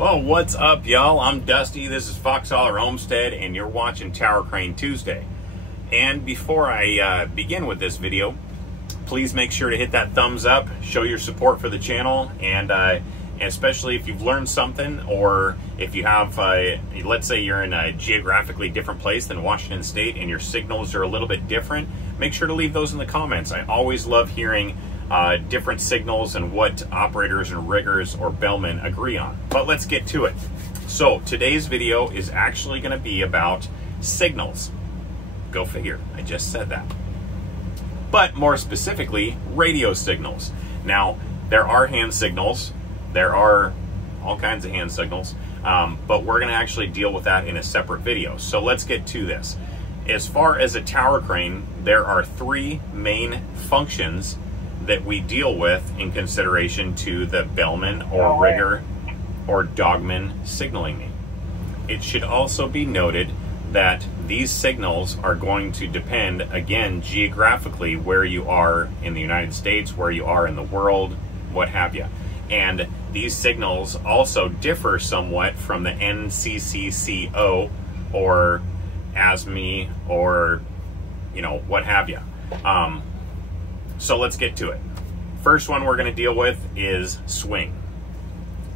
Well, what's up, y'all? I'm Dusty. This is Foxholler Homestead, and you're watching Tower Crane Tuesday. And before I begin with this video, please make sure to hit that thumbs up, show your support for the channel, and especially if you've learned something, or if you have, let's say you're in a geographically different place than Washington State and your signals are a little bit different, make sure to leave those in the comments. I always love hearing different signals and what operators and riggers or bellmen agree on. But let's get to it. So today's video is actually going to be about signals. Go figure, I just said that. But more specifically, radio signals. Now, there are hand signals. There are all kinds of hand signals, but we're going to actually deal with that in a separate video. So let's get to this. As far as a tower crane, there are three main functions that we deal with in consideration to the bellman or rigger or dogman signaling me. It should also be noted that these signals are going to depend, again, geographically, where you are in the United States, where you are in the world, what have you. And these signals also differ somewhat from the NCCCO or ASME or, you know, what have you. So let's get to it. First one we're going to deal with is swing.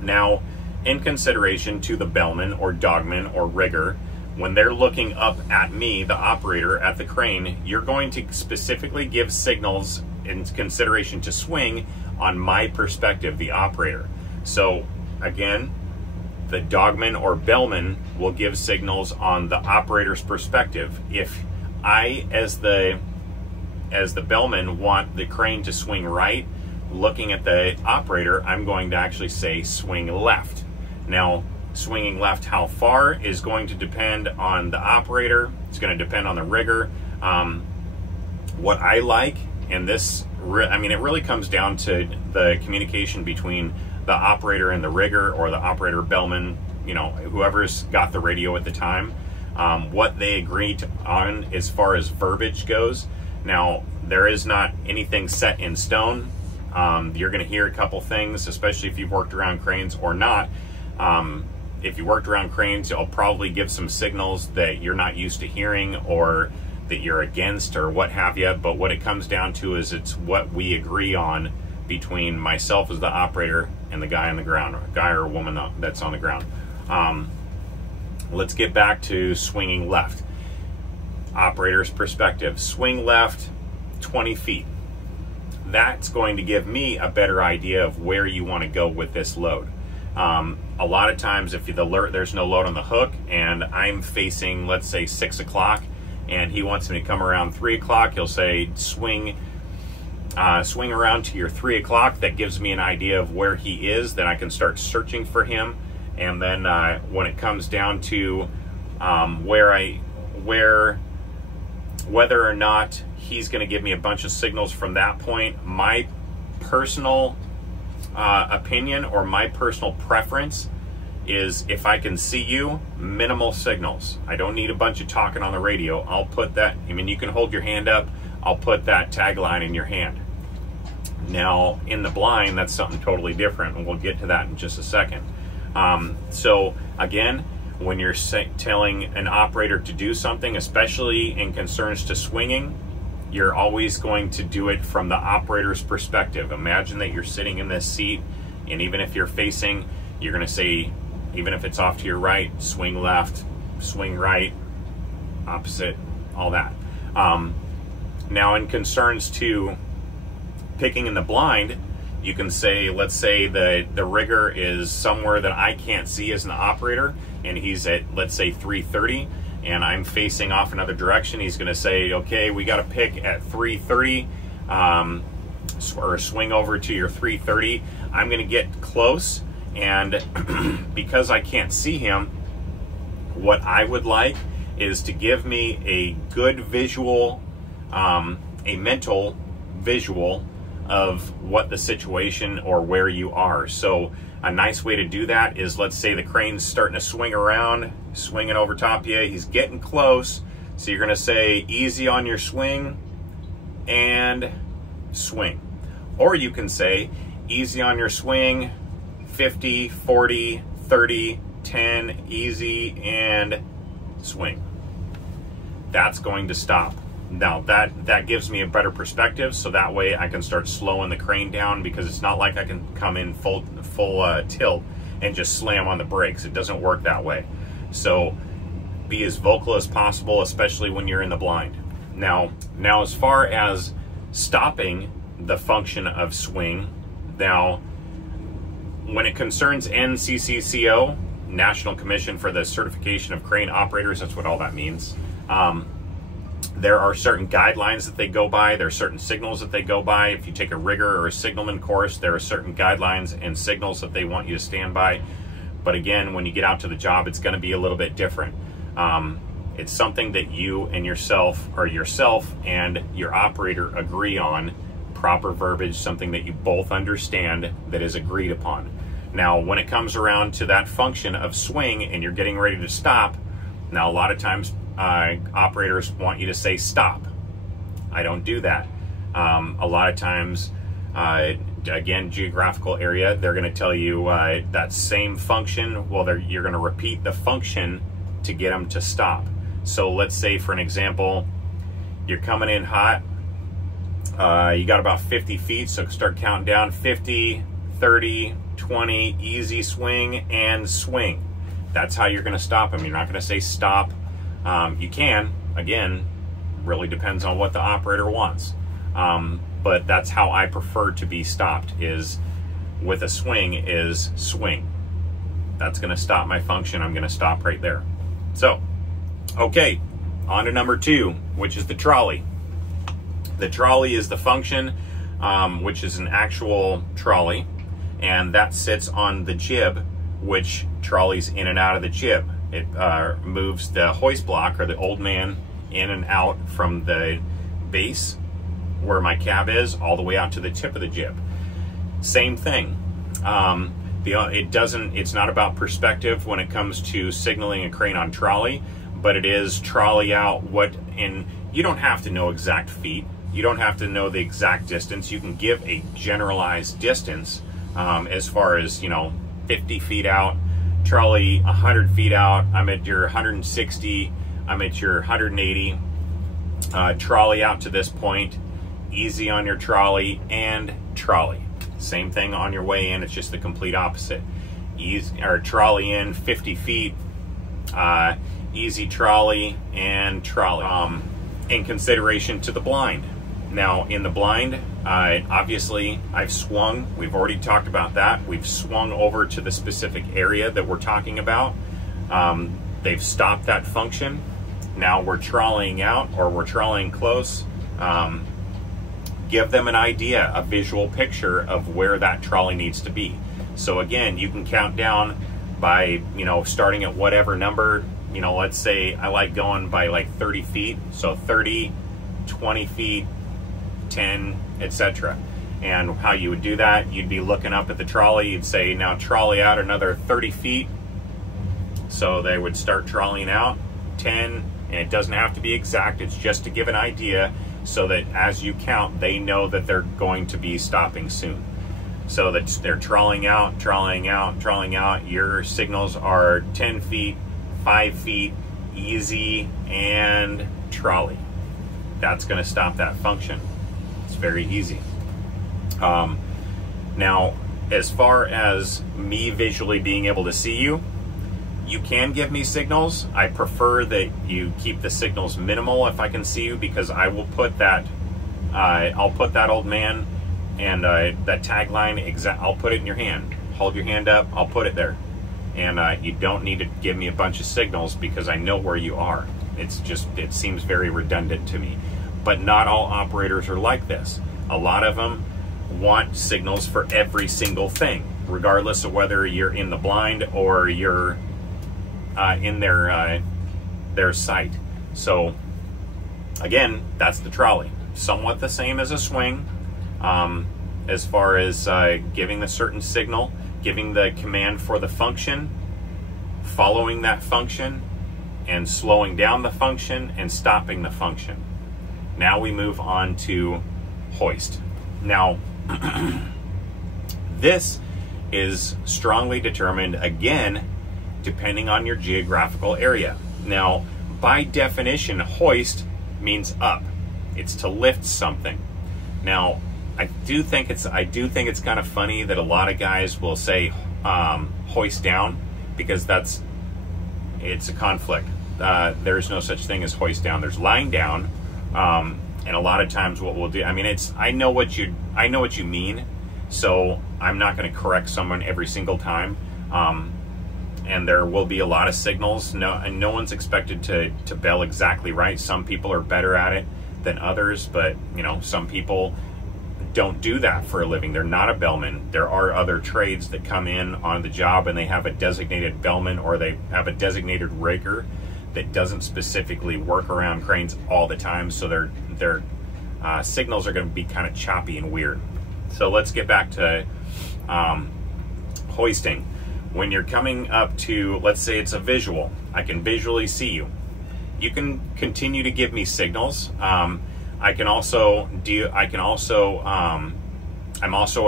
Now, in consideration to the bellman or dogman or rigger, when they're looking up at me, the operator at the crane, you're going to specifically give signals in consideration to swing on my perspective, the operator. So again, the dogman or bellman will give signals on the operator's perspective. If I, as the bellman, want the crane to swing right, looking at the operator, I'm going to actually say swing left. Now, swinging left how far is going to depend on the operator. It's going to depend on the rigger. What I like, and this, I mean, it really comes down to the communication between the operator and the rigger, or the operator bellman, you know, whoever's got the radio at the time, what they agree on as far as verbiage goes. Now, there is not anything set in stone. You're going to hear a couple things, especially if you've worked around cranes or not. If you worked around cranes, you'll probably give some signals that you're not used to hearing or that you're against or what have you. But what it comes down to is it's what we agree on between myself as the operator and the guy on the ground, or a guy or a woman that's on the ground. Let's get back to swinging left. Operator's perspective. Swing left 20 feet. That's going to give me a better idea of where you want to go with this load. A lot of times if there's no load on the hook and I'm facing, let's say, 6 o'clock and he wants me to come around 3 o'clock, he'll say swing around to your 3 o'clock. That gives me an idea of where he is. Then I can start searching for him. And then when it comes down to whether or not he's going to give me a bunch of signals from that point, my personal opinion or my personal preference is, if I can see you, minimal signals. I don't need a bunch of talking on the radio. I'll put that, I mean, you can hold your hand up, I'll put that tagline in your hand. Now, in the blind, that's something totally different, and we'll get to that in just a second. So again, when you're telling an operator to do something, especially in concerns to swinging, you're always going to do it from the operator's perspective. Imagine that you're sitting in this seat, and even if you're facing, you're going to say, even if it's off to your right, swing left, swing right, opposite, all that. Now, in concerns to picking in the blind, you can say, let's say the rigger is somewhere that I can't see as an operator, and he's at, let's say, 330, and I'm facing off another direction. He's going to say, okay, we got to pick at 330, or swing over to your 330. I'm going to get close, and because I can't see him, what I would like is to give me a good visual, a mental visual of what the situation or where you are. So a nice way to do that is, let's say the crane's starting to swing around, swinging over top of you. He's getting close. So you're going to say, easy on your swing and swing. Or you can say, easy on your swing, 50, 40, 30, 10, easy, and swing. That's going to stop. Now that gives me a better perspective, so that way I can start slowing the crane down, because it's not like I can come in full tilt and just slam on the brakes. It doesn't work that way. So be as vocal as possible, especially when you're in the blind. Now as far as stopping the function of swing, now when it concerns NCCCO, National Commission for the Certification of Crane Operators, that's what all that means. There are certain guidelines that they go by. There are certain signals that they go by. If you take a rigger or a signalman course, there are certain guidelines and signals that they want you to stand by. But again, when you get out to the job, it's going to be a little bit different. It's something that you and yourself and your operator agree on, proper verbiage, something that you both understand that is agreed upon. Now, when it comes around to that function of swing and you're getting ready to stop, now a lot of times operators want you to say stop. I don't do that. A lot of times, again, geographical area, they're going to tell you that same function. Well, you're going to repeat the function to get them to stop. So let's say, for an example, you're coming in hot. You got about 50 feet, so start counting down. 50, 30, 20, easy, swing, and swing. That's how you're going to stop them. You're not going to say stop. You can, again, really depends on what the operator wants. But that's how I prefer to be stopped, is with a swing, is swing. That's going to stop my function. I'm going to stop right there. So, okay, on to number 2, which is the trolley. The trolley is the function, which is an actual trolley, and that sits on the jib, which trolleys in and out of the jib. It moves the hoist block, or the old man, in and out from the base where my cab is all the way out to the tip of the jib. Same thing. It's not about perspective when it comes to signaling a crane on trolley, but it is trolley out and you don't have to know exact feet. You don't have to know the exact distance. You can give a generalized distance, as far as, 50 feet out, trolley 100 feet out, I'm at your 160, I'm at your 180, trolley out to this point, easy on your trolley, and trolley. Same thing on your way in, it's just the complete opposite. Easy, or trolley in 50 feet, easy trolley, and trolley. In consideration to the blind. Now, in the blind, obviously, I've swung. We've already talked about that. We've swung over to the specific area that we're talking about. They've stopped that function. Now we're trolleying out, or we're trolleying close. Give them an idea, a visual picture of where that trolley needs to be. So again, you can count down by, starting at whatever number. Let's say I like going by like 30 feet. So 30, 20 feet, 10, etc. And how you would do that, you'd be looking up at the trolley, you'd say, now trolley out another 30 feet. So they would start trolleying out 10, and it doesn't have to be exact, it's just to give an idea, so that as you count, they know that they're going to be stopping soon. So that they're trolleying out, trolleying out, trolleying out. Your signals are 10 feet, 5 feet, easy, and trolley. That's going to stop that function. It's very easy. Now, as far as me visually being able to see you, you can give me signals. I prefer that you keep the signals minimal if I can see you, because I will put that, I'll put that old man and that tagline, I'll put it in your hand. Hold your hand up, I'll put it there. And you don't need to give me a bunch of signals, because I know where you are. It's just, it seems very redundant to me. But not all operators are like this. A lot of them want signals for every single thing, regardless of whether you're in the blind or you're in their sight. So again, that's the trolley. Somewhat the same as a swing, as far as giving a certain signal, giving the command for the function, following that function, and slowing down the function and stopping the function. Now we move on to hoist. Now, this is strongly determined, again, depending on your geographical area. Now, by definition, hoist means up. It's to lift something. Now, I do think it's kind of funny that a lot of guys will say hoist down, because it's a conflict. There's no such thing as hoist down. There's lying down, and a lot of times what we'll do, I mean, I know what you mean, so I'm not going to correct someone every single time. And there will be a lot of signals. No one's expected to bell exactly right. Some people are better at it than others, but you know, some people don't do that for a living. They're not a bellman. There are other trades that come in on the job and they have a designated bellman, or they have a designated rigger that doesn't specifically work around cranes all the time, so their signals are going to be kind of choppy and weird. So let's get back to hoisting. When you're coming up to, let's say it's a visual, I can visually see you. You can continue to give me signals. I'm also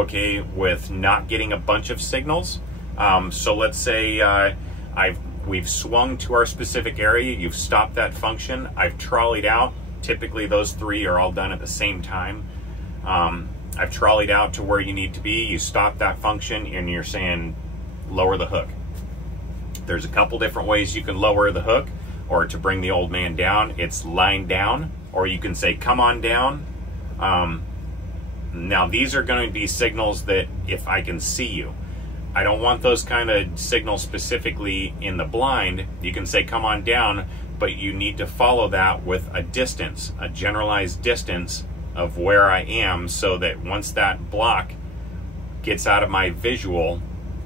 okay with not getting a bunch of signals. So let's say we've swung to our specific area, you've stopped that function, I've trolleyed out. Typically those three are all done at the same time. I've trolleyed out to where you need to be, you stop that function, and you're saying lower the hook. There's a couple different ways you can lower the hook, or to bring the old man down. It's lying down, or you can say come on down. Now these are going to be signals that if I can see you. I don't want those kind of signals specifically in the blind. You can say come on down, but you need to follow that with a distance, a generalized distance of where I am, so that once that block gets out of my visual,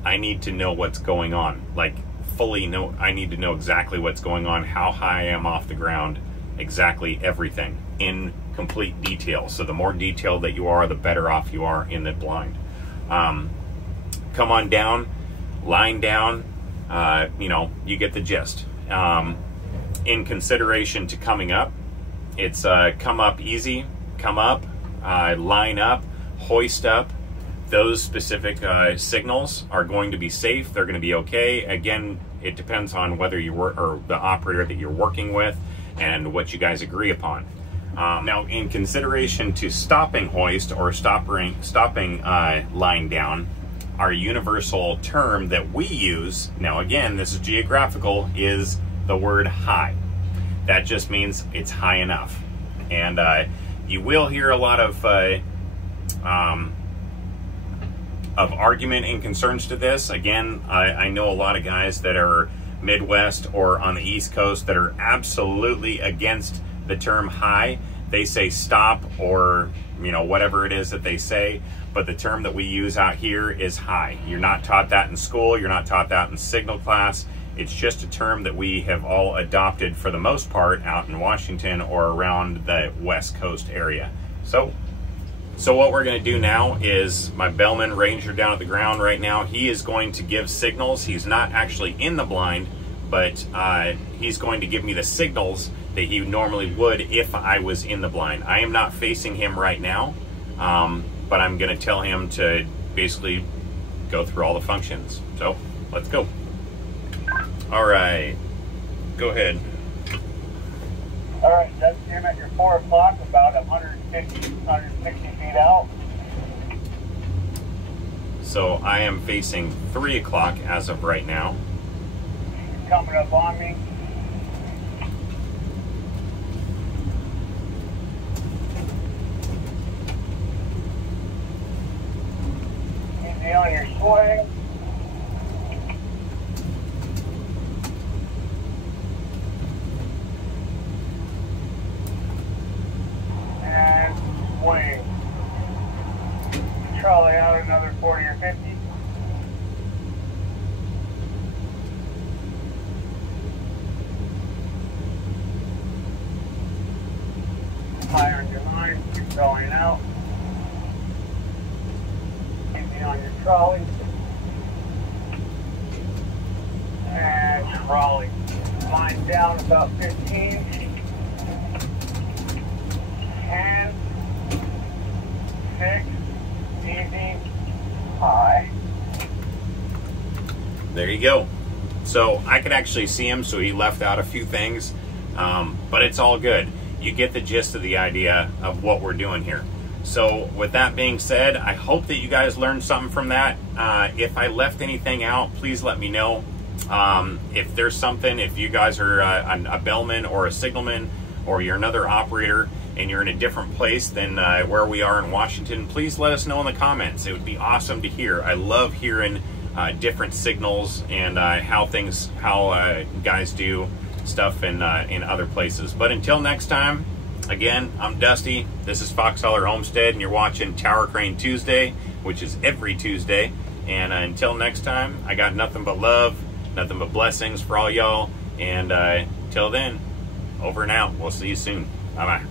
I need to know what's going on. Like fully know, I need to know exactly what's going on, how high I am off the ground, exactly everything in complete detail. So the more detailed that you are, the better off you are in the blind. Come on down, lying down, you know, you get the gist. In consideration to coming up, it's come up easy, come up, line up, hoist up. Those specific signals are going to be safe. They're going to be okay. Again, it depends on whether you work, or the operator that you're working with, and what you guys agree upon. Now, in consideration to stopping hoist or stopping lying down, our universal term that we use, now again, this is geographical, is the word high. That just means it's high enough. And you will hear a lot of argument and concerns to this. Again, I know a lot of guys that are Midwest or on the East Coast that are absolutely against the term high. They say stop, or you know, whatever it is that they say, but the term that we use out here is high. You're not taught that in school, you're not taught that in signal class. It's just a term that we have all adopted for the most part out in Washington or around the West Coast area. So what we're going to do now is, my Bellman Ranger down at the ground right now, he is going to give signals. He's not actually in the blind, but he's going to give me the signals that he normally would if I was in the blind. I am not facing him right now, but I'm going to tell him to basically go through all the functions. So let's go. All right, go ahead. All right, that's him at your 4 o'clock, about 150, 160 feet out. So I am facing 3 o'clock as of right now. Coming up on me. Easy on your swing. And swing. Trolley out another 40 or 50. Higher in your line, keep going out. Easy on your trolley. And trolley. Line down about 15. 10. 6. Easy. High. go. So I could actually see him, so he left out a few things, but it's all good. You get the gist of the idea of what we're doing here. So with that being said, I hope that you guys learned something from that. If I left anything out, please let me know. If there's something, if you guys are a bellman or a signalman, or you're another operator and you're in a different place than where we are in Washington, please let us know in the comments. It would be awesome to hear. I love hearing different signals and how guys do stuff in other places. But until next time, again, I'm Dusty. This is Foxholler Homestead, and you're watching Tower Crane Tuesday, which is every Tuesday. And until next time, I got nothing but love, nothing but blessings for all y'all. And till then, over and out. We'll see you soon. Bye-bye.